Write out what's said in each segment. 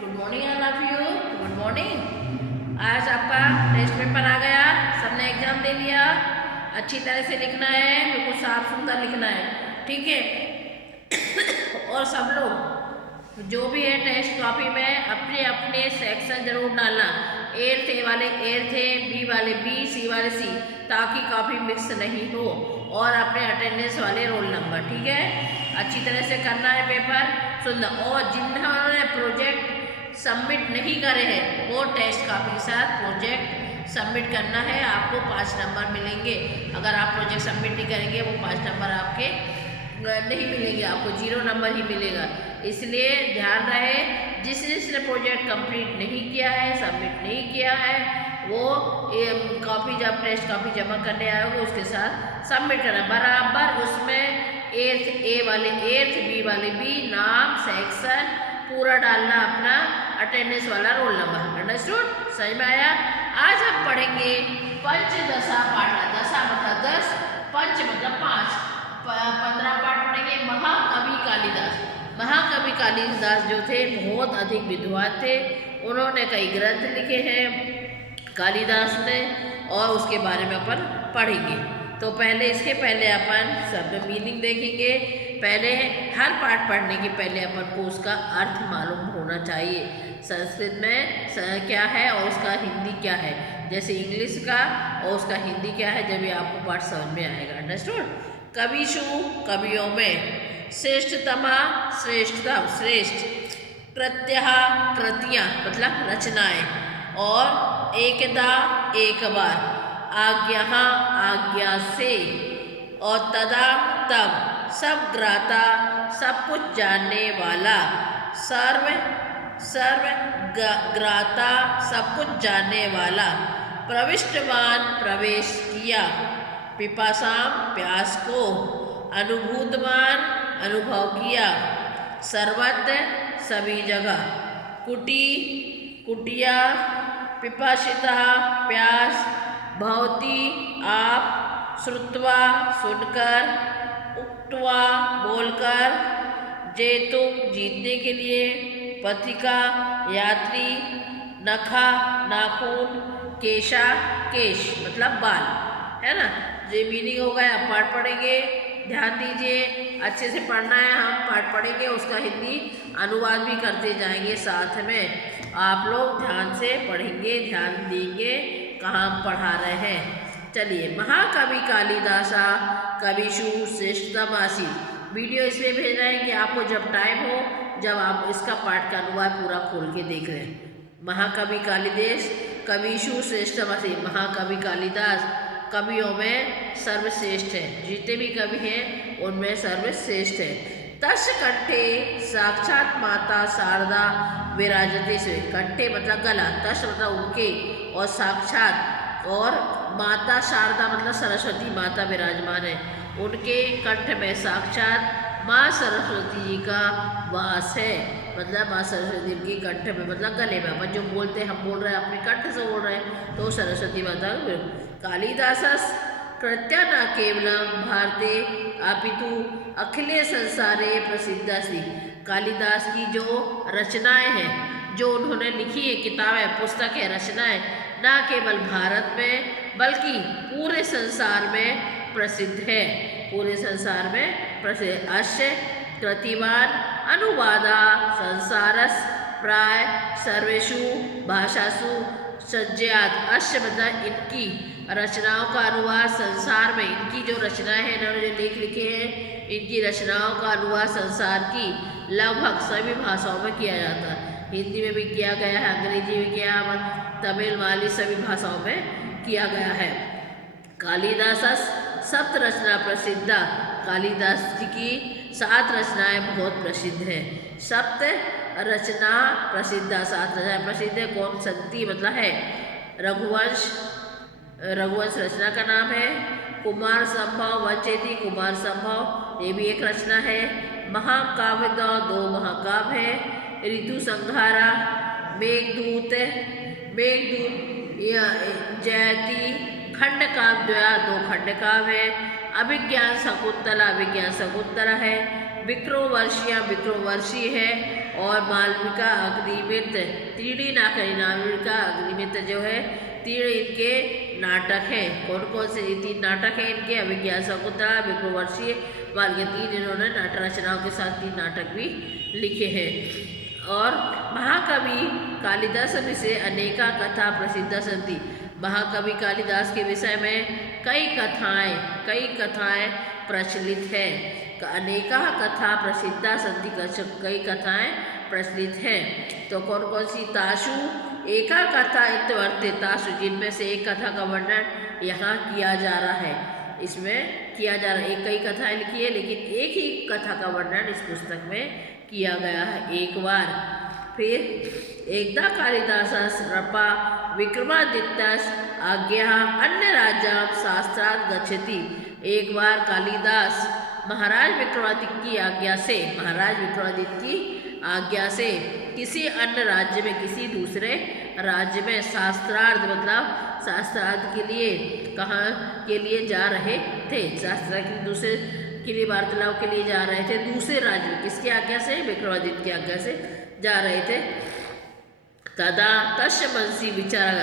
Good morning I love you. Good morning. आज आपका test paper आ गया, सबने एग्जाम दे लिया। अच्छी तरह से लिखना है, बिल्कुल साफ सुथरा लिखना है, ठीक है। और सब लोग जो भी है टेस्ट कॉपी में अपने अपने सेक्शन जरूर डालना। एर्थ ए वाले एर्थ ए, बी वाले बी, सी वाले सी, ताकि कॉपी मिक्स नहीं हो। और अपने अटेंडेंस वाले रोल नंबर, ठीक है। अच्छी तरह से करना है पेपर, सुन लो। और जिन्होंने प्रोजेक्ट सबमिट नहीं करे हैं वो टेस्ट कॉपी के साथ प्रोजेक्ट सबमिट करना है, आपको 5 नंबर मिलेंगे। अगर आप प्रोजेक्ट सबमिट नहीं करेंगे वो 5 नंबर आपके नहीं मिलेंगे, आपको 0 नंबर ही मिलेगा। इसलिए ध्यान रहे, जिसने प्रोजेक्ट कंप्लीट नहीं किया है, सबमिट नहीं किया है, वो कॉपी जब टेस्ट कॉपी जमा करने आएगा उसके साथ सबमिट करना बराबर। उसमें एर्थ ए वाले एर्थ, बी वाले बी, नाम, सेक्शन पूरा डालना, अपना अटेंडेंस वाला रोल नंबर। अंडरस्टूड? समझ में आया? आज हम पढ़ेंगे पंचदशा पाठ। दशा मतलब 10, पंच मतलब 5, 15 पाठ पढ़ेंगे। महाकवि कालिदास। महाकवि कालिदास जो थे बहुत अधिक विद्वान थे, उन्होंने कई ग्रंथ लिखे हैं कालिदास ने, और उसके बारे में अपन पढ़ेंगे। तो पहले इसके पहले अपन शब्द मीनिंग देखेंगे। पहले हर पाठ पढ़ने के पहले अपन को उसका अर्थ मालूम होना चाहिए, संस्कृत में क्या है और उसका हिंदी क्या है, जैसे इंग्लिश का और उसका हिंदी क्या है, जब ये आपको पाठ समझ में आएगा। अंडरस्टूड? कविषु, कवियों में। श्रेष्ठतमा, श्रेष्ठतम, श्रेष्ठ। कृत्यः, कृतियाँ मतलब रचनाएं। और एकदा, एक बार। आज्ञा, आज्ञा से। और तदा, तब। सब ग्राता, सब कुछ जानने वाला। सर्व, सर्व ग्राता, सब कुछ जानने वाला। प्रविष्टवान, प्रवेश किया। पिपासाम, प्यास को। अनुभूतवान, अनुभव किया। सर्वत्र, सभी जगह। कुटी, कुटिया। पिपासिता, प्यास। भवती, आप। श्रुत्वा, सुनकर। उक्त्वा, बोलकर। जेतुम, जीतने के लिए। पथिका, यात्री। नखा, नाखून। केशा, केश मतलब बाल, है ना। ये मीनिंग हो गया। आप पाठ पढ़ेंगे, ध्यान दीजिए, अच्छे से पढ़ना है। हम पाठ पढ़ेंगे, उसका हिंदी अनुवाद भी करते जाएंगे साथ में। आप लोग ध्यान से पढ़ेंगे, ध्यान देंगे कहाँ हम पढ़ा रहे हैं। चलिए, महाकवि कालिदासा कविषु श्रेष्ठतम आसीत्। वीडियो इसलिए भेज रहे हैं कि आपको जब टाइम हो, जब आप इसका पाठ का अनुवाद पूरा खोल के देख रहे हैं। महाकवि कालिदास कविषु श्रेष्ठतम आसीत्। महाकवि कालिदास कवियों में सर्वश्रेष्ठ है, जितने भी कवि हैं उनमें सर्वश्रेष्ठ है। तस् कंठे साक्षात माता शारदा विराजते से। कंठे मतलब गला, तस् मतलब उनके, और साक्षात और माता शारदा मतलब सरस्वती माता विराजमान है। उनके कंठ में साक्षात माँ सरस्वती जी का वास है। मतलब माँ सरस्वती के कंठ में मतलब गले में। अपन जो बोलते हैं, हम बोल रहे हैं अपने कंठ से बोल रहे हैं, तो सरस्वती माता। कालिदासस् कृत्या न केवलम भारते अपितु अखिले संसारे प्रसिद्ध अस्ति। कालिदास की जो रचनाएं हैं, जो उन्होंने लिखी है, किताबें, पुस्तकें, रचनाएं, न केवल भारत में बल्कि पूरे संसार में प्रसिद्ध है। पूरे संसार में प्रसिद्ध। अश्य कृतिवान अनुवादा संसारस प्राय सर्वेषु भाषासु सज्जात। अश्य मतलब इनकी रचनाओं का अनुवाद संसार में, इनकी जो रचनाएं हैं, इन्होंने जो लेख लिखे हैं, इनकी रचनाओं का अनुवाद संसार की लगभग सभी भाषाओं में किया जाता है। हिंदी में भी किया गया है, अंग्रेजी में किया, तमिल, माली, सभी भाषाओं में किया गया है। कालिदासस् सप्त रचना प्रसिद्धा। कालिदास जी की 7 रचनाएं बहुत प्रसिद्ध हैं। सप्त रचना प्रसिद्धा, 7 रचनाएं प्रसिद्ध है। कौन संति मतलब है रघुवंश, रघुवंश रचना का नाम है। कुमार संभव, वंचेती कुमार संभव, ये भी एक रचना है। महाकाव्य 2 महाकाव्य है। ऋतु संहारा, मेघदूत, मेघदूत जयती, खंडकाव्य 2 खंडकाव्य है। अभिज्ञान शकुंतला, अभिज्ञान शकुंतला है। विक्रमवर्षीय है, और मालविका अग्निमित्र तीड़ी नाकरी मालविका अग्निमित्र जो है तीन इनके नाटक हैं। कौन कौन से ये 3 नाटक हैं इनके? अभिज्ञान शकुंतला, विक्रमवर्षीय, मालविका, 3 इन्होंने नाटक रचनाओं के साथ 3 नाटक भी लिखे हैं। और महाकवि कालिदास विषय अनेका कथा प्रसिद्ध संति। महाकवि कालिदास के विषय में कई कथाएं प्रचलित है। अनेका कथा प्रसिद्धा संति, कई कथाएं प्रचलित हैं। तो कौन कौन सी? तासु एका कथा इत्यवर्ते, तासु जिनमें से एक कथा का वर्णन यहाँ किया जा रहा है, इसमें किया जा रहा है। कई कथाएं लिखी है लेकिन एक ही कथा का वर्णन इस पुस्तक में किया गया है एक बार। फिर एकदा कालिदास रपा विक्रमादित्यस आज्ञा अन्य राज्यां शास्त्रात् गच्छति। एक बार कालिदास महाराज विक्रमादित्य की आज्ञा से किसी अन्य राज्य में, किसी दूसरे राज्य में शास्त्रार्थ मतलब शास्त्रार्थ के लिए, कहाँ के लिए जा रहे थे? शास्त्रार्थ के दूसरे के लिए, वार्तालाप के लिए जा रहे थे दूसरे राज्य में। किसकी आज्ञा से? विक्रमादित्य की आज्ञा से जा रहे थे। तदा तस्य मनसि विचार,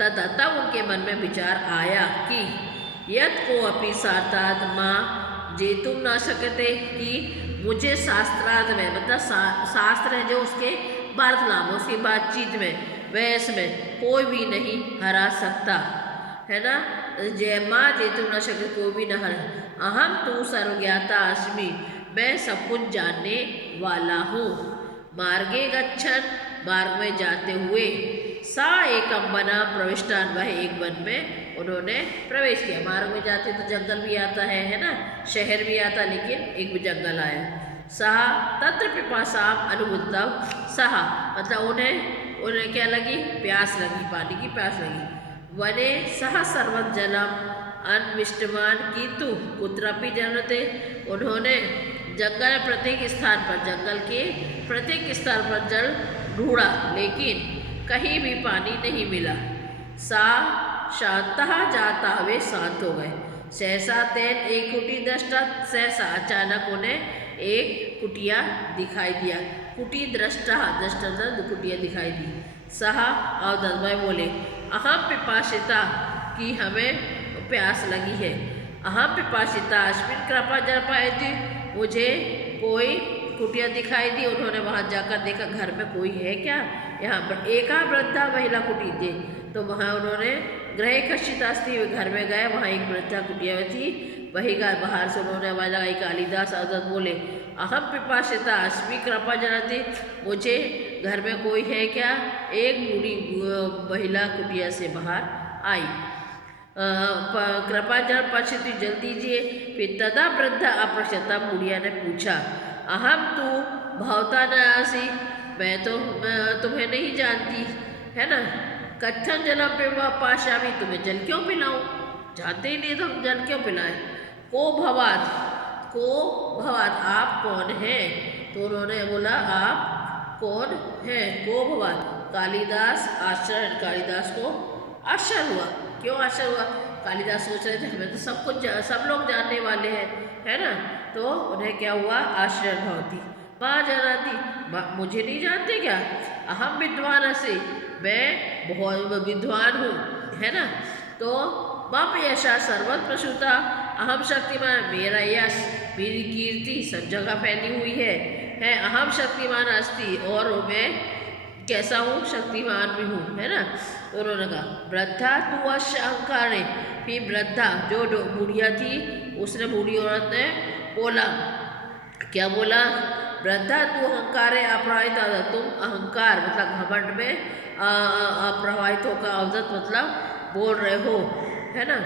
तब उनके मन में विचार आया कि यत् को अपि शास्त्रार्थ मां जेतुम न सकते, कि मुझे शास्त्रार्थ में मतलब शास्त्र है जो उसके वार्तालाप, उसकी बातचीत में, बहस में कोई भी नहीं हरा सकता, है ना। जय माँ जेतुम न सकते, कोई भी न हरा। अहम तु सर्वज्ञाता अस्मि, मैं सब कुछ जानने वाला हूँ। मार्गे गच्छन, मार्ग में जाते हुए, सा एकम वना प्रविष्टान, वह एक वन में उन्होंने प्रवेश किया। मार्ग में जाते तो जंगल भी आता है ना, शहर भी आता, लेकिन एक भी जंगल आया। सहा तत्र पिपासाम अनुभूतम, सहा मतलब उन्हें क्या लगी? प्यास लगी, पानी की प्यास लगी। वने सह सर्वत जलम अन्विष्टवान किंतु कुत्रापि जनते, उन्होंने जंगल प्रत्येक स्थान पर, जंगल के प्रत्येक स्थान पर जल ढूंढा लेकिन कहीं भी पानी नहीं मिला। सा शांतः जाता, वे शांत हो गए। सहसा तेन एक कुटी दृष्टा, सहसा अचानक उन्हें एक कुटिया दिखाई दिया। कुटी दृष्टा, कुटिया दिखाई दी। सहा और ददमय बोले, अहम पिपासिता, कि हमें प्यास लगी है। अहम पिपासिता अस्मिन् कृपा जलपायति, मुझे कोई कुटिया दिखाई दी। उन्होंने वहाँ जाकर देखा घर में कोई है क्या। यहाँ पर एका वृद्धा महिला कुटी थी, तो वहाँ उन्होंने ग्रह कश्चितास्ती, घर में गए, वहाँ एक वृद्धा कुटिया में थी। वही बाहर से उन्होंने आवाज लगाई। कालिदास अवधूत बोले, अहम पिपासिता अस्मि कृपा जनती, मुझे घर में कोई है क्या। एक बूढ़ी महिला कुटिया से बाहर आई। कृपा जल पश्यति, जल दीजिए। फिर तदा वृद्धा अपृच्छता, बुढ़िया ने पूछा, अहम तू भवता न आसी, मैं तुम्हें नहीं जानती, है ना। कच्छन जलम पे पाशामी, तुम्हें जल क्यों पिलाऊं, जानते ही नहीं तो जल क्यों पिलाएं। को भवात, आप कौन हैं। तो उन्होंने बोला, आप कौन हैं। को भवात, कालिदास आश्चर्य, कालिदास को आश्चर्य हुआ। क्यों आश्चर्य हुआ? कालिदास सोच रहे थे हमें तो सब लोग जानने वाले हैं, है ना। तो उन्हें क्या हुआ? आश्चर्य भवती माँ जानती, मुझे नहीं जानते क्या। अहम विद्वान असे, मैं बहुत विद्वान हूँ, है ना। तो मम यशा सर्वत्र प्रसूता, अहम शक्तिमान, मेरा यश, मेरी कीर्ति सब जगह फैली हुई है। अहम शक्तिमान अस्ति, और मैं कैसा हूँ? शक्तिमान भी हूँ, है ना। तो उन्होंने कहा, वृद्धा तू अहंकार है। फिर वृद्धा जो बुढ़िया थी, उसने, बूढ़ी औरत ने बोला, क्या बोला? वृद्धा तू अहंकार है अप्रवाहित, तुम अहंकार मतलब घमंड में अप्रवाहित होकर, अवदत मतलब बोल रहे हो, है ना।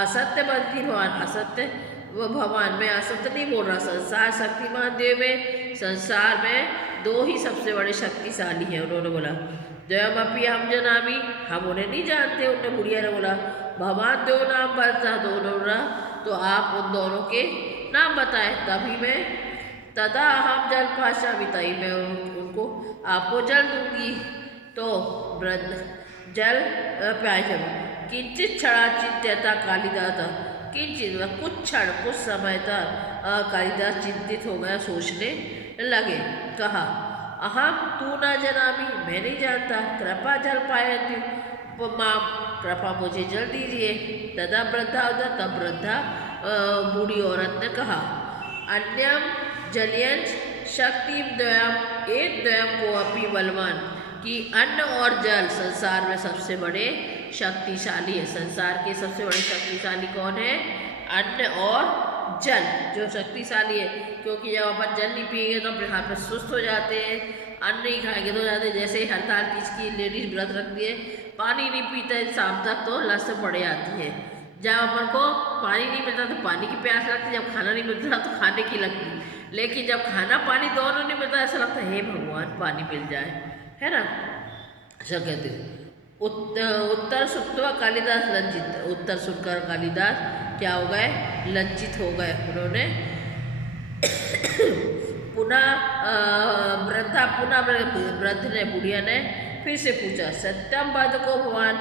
असत्य बनती भगवान, असत्य वो भगवान, मैं असत्य नहीं बोल रहा। संसार शक्तिमान देव में, संसार में 2 ही सबसे बड़े शक्तिशाली हैं। उन्होंने बोला, द्वयमपि हम जनामी, हम उन्हें नहीं जानते। उन्हें बुढ़िया ने बोला, भगवान 2 नाम बता, दोनों ना, तो आप उन दोनों के नाम बताए, तभी मैं, तदा हम जल पाशामी, तभी मैं उनको आपको जल दूंगी। तो वृद्ध जल प्यास, किंचित क्षणा चिंत्यता कालिदास, किंचित कुछ क्षण कुछ समय तक कालिदास चिंतित हो गया, सोचने लगे। कहा, अहम तू न जनामि, मैं नहीं जानता, कृपा जल पायति माम, कृपा मुझे जल दीजिए। तदा वृद्धा, तब वृद्धा बूढ़ी औरत ने कहा, अन्यम जलयंच शक्ति द्वयम, एक द्वयम को अपी बलवान, कि अन्न और जल संसार में सबसे बड़े शक्तिशाली है। संसार के सबसे बड़े शक्तिशाली कौन है? अन्न और जल जो शक्तिशाली है, क्योंकि जब अपन जल नहीं पिएंगे तो अपने हाथ में सुस्त हो जाते हैं, अन्न नहीं खाएंगे तो जाते, जैसे हड़ताल की लेडीज व्रत रखती है, पानी नहीं पीते शाम तक तो लत पड़ जाती है। जब अपन को पानी नहीं मिलता तो पानी की प्यास लगती, जब खाना नहीं मिलता तो खाने की लगती, लेकिन जब खाना पानी दोनों नहीं मिलता ऐसा लगता है हे भगवान पानी मिल जाए, है ना। ऐसा कहते उत्तर सुनकर कालिदास लज्जित, उत्तर सुनकर कालिदास क्या हो गए? लज्जित हो गए। उन्होंने पुनः वृद्ध ने, बुढ़िया ने फिर से पूछा, सत्यम बद को भगवान,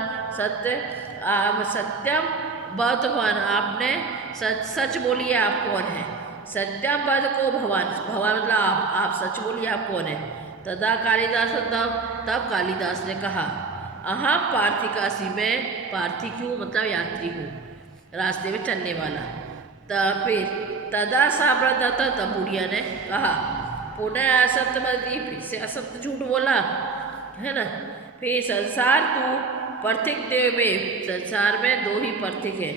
सत्यम बद भगवान, आपने सच बोलिए, आप कौन है? सत्यम बद को भगवान, भगवान मतलब आप सच बोलिए, आप कौन है? तदा कालिदास, तब कालिदास ने कहा, अहम पार्थिकासी, मैं पार्थिक हूँ, मतलब यात्री हूँ, रास्ते में चलने वाला। तब फिर तदा सावृद्धा, तब बुढ़िया ने कहा, पुनः असत्य बदली, फिर से असत्य झूठ बोला, है ना। फिर संसार तू पार्थिक देव में, संसार में दो ही पार्थिक है,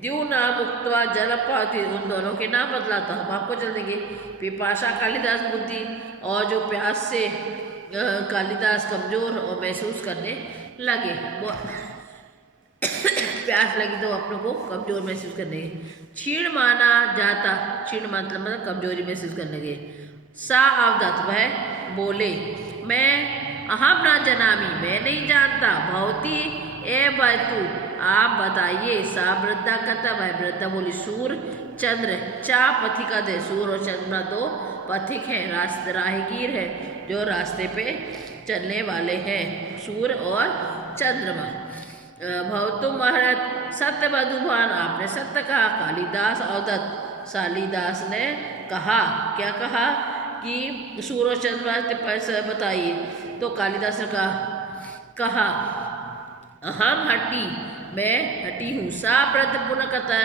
द्यू नाम उक्तवा जल पाती, उन दोनों के नाम बदलाता हम आपको जल देंगे। पिपाशा कालिदास बुद्धि, और जो प्यास से कालिदास कमजोर और महसूस करने लगे, प्यास लगी तो अपनों को कमजोर महसूस करने लगे। क्षीण माना जाता, क्षीण मतलब कमजोरी महसूस करने लगे। सा अवदत, वह बोले, मैं अहम ना जनामी, मैं नहीं जानता, भवती ए बतू, आप बताइए। सा वृद्धा कथा, वह वृद्धा बोली, सूर चंद्र चा पथिका दे, सूर और चंद्रमा दो पथिक हैं, राहगीर है जो रास्ते पे चलने वाले हैं, सूर और चंद्रमा। भवतु महरत सत्य बधुभान, आपने सत्य कहा। कालिदास अवदत, कालिदास ने कहा, क्या कहा? कि सूर और चंद्रमा के बताइए। तो कालिदास ने कहा अहम हटी, मैं हटी हूँ। सा वृद्ध पुनः कथा,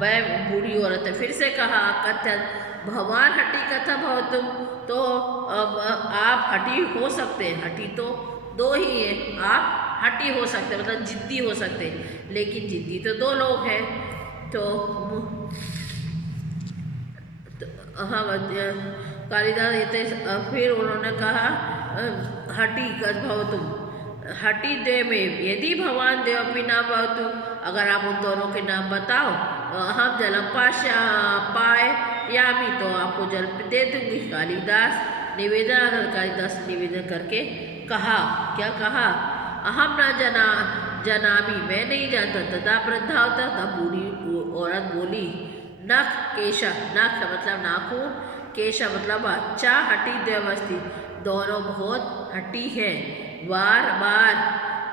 वह बूढ़ी औरत है फिर से कहा, कथन भगवान हटी कथा भवतुम, तो आप हटी हो सकते हैं, हटी तो दो ही है, आप हटी हो सकते मतलब जिद्दी हो सकते, लेकिन जिद्दी तो दो लोग हैं। तो हाँ, कालिदास फिर उन्होंने कहा हटी कर भवतुम, हटी देव में, यदि भगवान देवपी ना भवतु, अगर आप उन दोनों के नाम बताओ, हम जलम पाए यामी, तो आपको जल दे दूंगी। कालिदास निवेदन, कालिदास निवेदन करके कहा, क्या कहा? अहम न जनामी, मैं नहीं जानता। तदा वृद्धा होता, तब बूढ़ी औरत बोली, नख केशा, नख मतलब नाखून, केशा मतलब अच्छा, हटी देवस्ती, दोनों बहुत हटी है। बार बार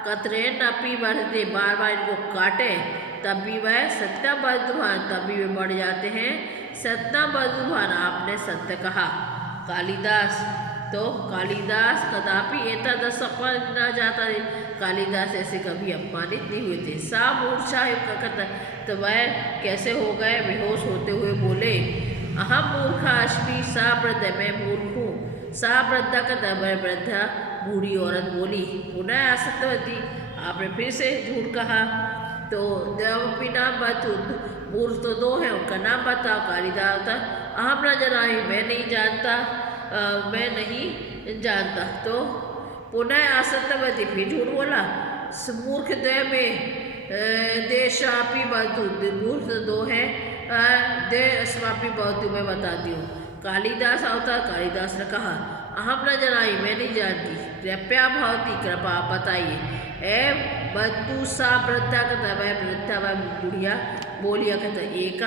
कतरे नपी बढ़ते, बार बार इनको काटे, तब भी वह सत्य बधुभान, तब भी वे बढ़ जाते हैं। सत्य बधुभान, आपने सत्य कहा। कालिदास, तो कालिदास कदापि एतदस अपमानित न जाता है, कालिदास ऐसे कभी अपमानित नहीं हुए थे। सा मूर्छा कथा, तो वह कैसे हो गए? बेहोश होते हुए बोले, अहम मूर्खा अश्मी, सा वृद्ध, मैं मूर्ख हूँ। सा वृद्धा कथा, वह वृद्धा बूढ़ी औरत बोली, पुनः असत्यवती, आपने फिर से झूठ कहा। तो देवपी नाम बतू, मूर्ख तो दो हैं, उनका नाम बताओ। कालिदास होता, अहम न जनाई, मैं नहीं जानता, मैं नहीं जानता। तो पुनः असत्यवती, फिर झूठ बोला। मूर्ख दे में देशापी बतू, मूर्ख दो है, दे स्वापी बतू, मैं बताती हूँ। कालिदास अवतार, कालिदास ने कहा, अहम न जनाई, मैं नहीं जानती, कृपया भवती, कृपा आप बताइए। एवं बतू सा वृद्धा कथा, वह वृद्धा वह बुढ़िया बोलिया कहता, एक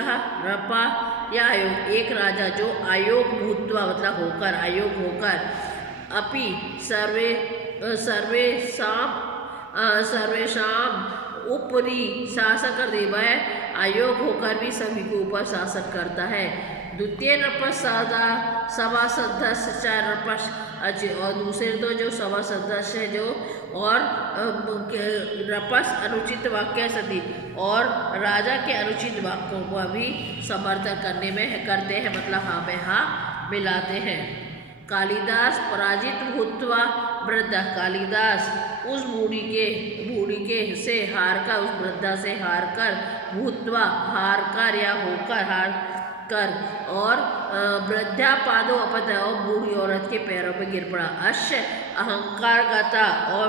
रपा या आयोग, एक राजा जो आयोग भूतवा मतलब होकर, आयोग होकर, अपि सर्वेशाम ऊपरी शासक कर दे, वह आयोग होकर भी सभी के ऊपर शासन करता है। द्वितीय रपस सभा सदस्य, चार रपस और दूसरे तो जो सभा सदस्य है जो, और रपस अनुचित वाक्य सदी और राजा के अनुचित वाक्यों को भी समर्थन करने में करते हैं, मतलब हाँ में हाँ मिलाते हैं। कालिदास पराजित भूत्वा वृद्धा, कालिदास उस बूढ़ी के से हार कर, उस वृद्धा से हार कर, भूत्वा हार कर या होकर, हार कर, और वृद्धा पादों अपत, और बूढ़ी औरत के पैरों में गिर पड़ा। अश्य अहंकार गाता, और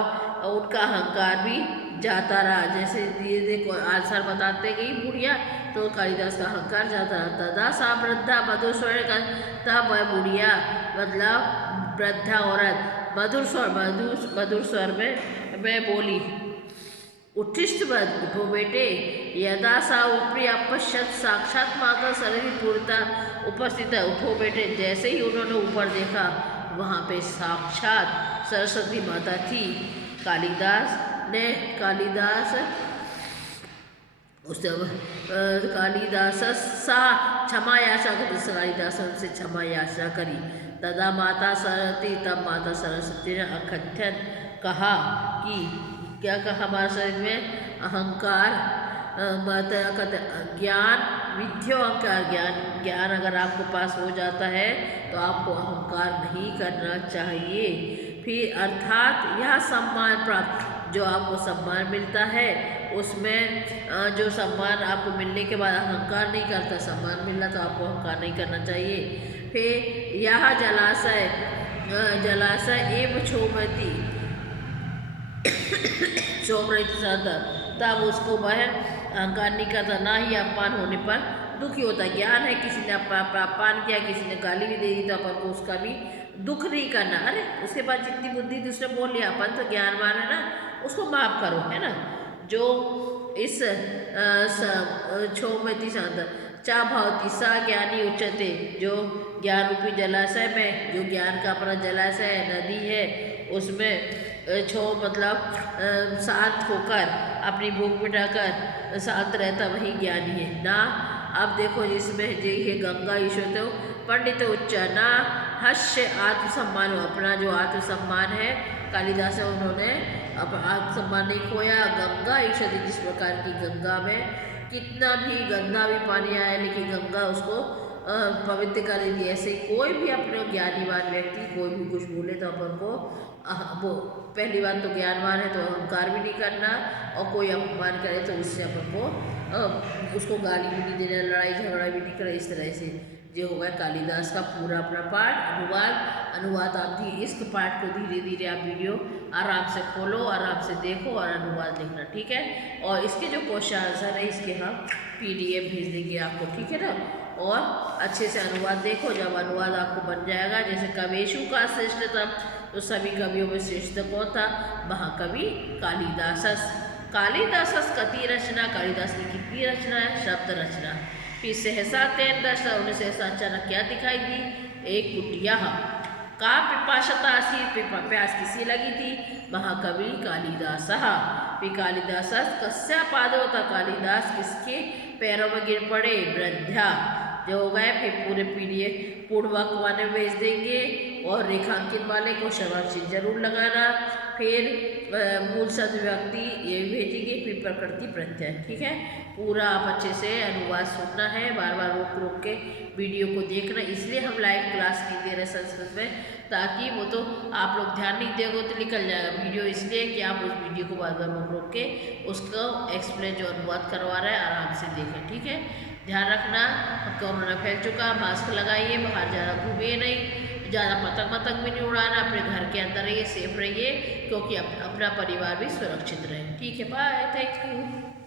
उनका अहंकार भी जाता रहा। जैसे धीरे धीरे आंसर बताते गई बुढ़िया, तो कालिदास का अहंकार जाता रहा। तदा सा वृद्धा मधुर स्वर का, तब वह बुढ़िया मतलब वृद्धा औरत मधुर स्वर में बोली, उत्तिष्ठ उठो बेटे। यदा सा ऊपरी अपश्यत साक्षात माता सरस्वती पूर्णता उपस्थित है। उठो बेटे, जैसे ही उन्होंने ऊपर देखा वहाँ पे साक्षात सरस्वती माता थी। कालिदास सा क्षमा याचना करी, कालिदास से क्षमा याचना करी। तदा माता सरस्वती, तब माता सरस्वती ने अकथन कहा कि क्या कहा हमारे शरीर में अहंकार, ज्ञान विद्यो अहंकार, ज्ञान अगर आपके पास हो जाता है तो आपको अहंकार नहीं करना चाहिए। फिर अर्थात यह सम्मान प्राप्त, जो आपको सम्मान मिलता है उसमें जो सम्मान आपको मिलने के बाद अहंकार नहीं करता, सम्मान मिलना तो आपको अहंकार नहीं करना चाहिए। फिर यह जलाशय एवं छोमती साधा, तब उसको वह अहंकार नहीं करता, ना ही अपमान होने पर दुखी होता। ज्ञान है, किसी ने अपमान किया, किसी ने गाली भी दे दी तो अपन को उसका भी दुख नहीं करना। अरे उसके बाद जितनी बुद्धि दूसरे बोल लिया, अपन तो ज्ञानवान है ना, उसको माफ करो, है ना। जो इस छोमती शांत चा भावती सा ज्ञानी उच्चते, जो ज्ञान रूपी जलाशय में, जो ज्ञान का अपना जलाशय नदी है, उसमें छो मतलब शांत होकर अपनी भूख मिटाकर शांत रहता वही ज्ञानी है ना। अब देखो इसमें ये गंगा ईश्वर तो पंडित उच्च ना हस्य आत्मसम्मान, अपना जो आत्मसम्मान है कालिदास है, उन्होंने अब आत्मसम्मान नहीं खोया। गंगा ईश्वर, जिस प्रकार की गंगा में कितना भी गंदा भी पानी आया लेकिन गंगा उसको पवित्र कर देती है। ऐसे कोई भी अपने ज्ञानीवान व्यक्ति कोई भी कुछ बोले तो अपन को वो पहली बात तो ज्ञानवान है तो अहंकार भी नहीं करना, और कोई अपमान करे तो उससे अपन को उसको गाली भी नहीं देना, लड़ाई झगड़ा भी नहीं करना। इस तरह से जो होगा कालिदास का पूरा अपना पाठ अनुवाद आप भी इस पाठ को धीरे धीरे आप वीडियो आराम से खोलो, आराम से देखो और अनुवाद लिखना, ठीक है। और इसके जो क्वेश्चन आंसर है इसके हम PDF भेज देंगे आपको, ठीक है ना। और अच्छे से अनुवाद देखो, जब अनुवाद आपको बन जाएगा, जैसे कवेशु का श्रेष्ठतम, तो सभी कवियों में श्रेष्ठ कौन था? महाकवि कालिदासस। कालिदासस कति रचना, कालिदास की कितनी रचना है? शब्द रचना। फिर सहसा तेन दर्शा, उन्हें सहसा अचानक क्या दिखाई दी? एक कुटिया। का पिपाशता सी, प्यास किसी लगी थी? महाकवि कालिदास। फिर कालिदासस कस्या पादो था, कालिदास किसके पैरों में गिर पड़े? वृद्धा। जो हो गए फिर पूरे PDF पूर्वक वाले भेज देंगे, और रेखांकित वाले को शब्दाक्षर जरूर लगाना। फिर मूल शब्द व्यक्ति ये भी भेजेंगे, फिर प्रकृति प्रत्यय, ठीक है। पूरा आप अच्छे से अनुवाद सुनना है, बार बार रोक रोक के वीडियो को देखना। इसलिए हम लाइव क्लास नहीं दे रहे संस्कृत में, ताकि वो तो आप लोग ध्यान नहीं दोगे तो निकल जाएगा वीडियो, इसलिए कि आप उस वीडियो को बार बार रोक रोक के उसको एक्सप्लेन जो अनुवाद करवा रहा है आराम से देखें, ठीक है। ध्यान रखना, कोरोना फैल चुका, मास्क लगाइए, बाहर ज़्यादा घूमिए नहीं, ज़्यादा पतंग भी नहीं उड़ाना, अपने घर के अंदर रहिए, सेफ रहिए, क्योंकि अपना परिवार भी सुरक्षित रहे, ठीक है। Bye, thank you.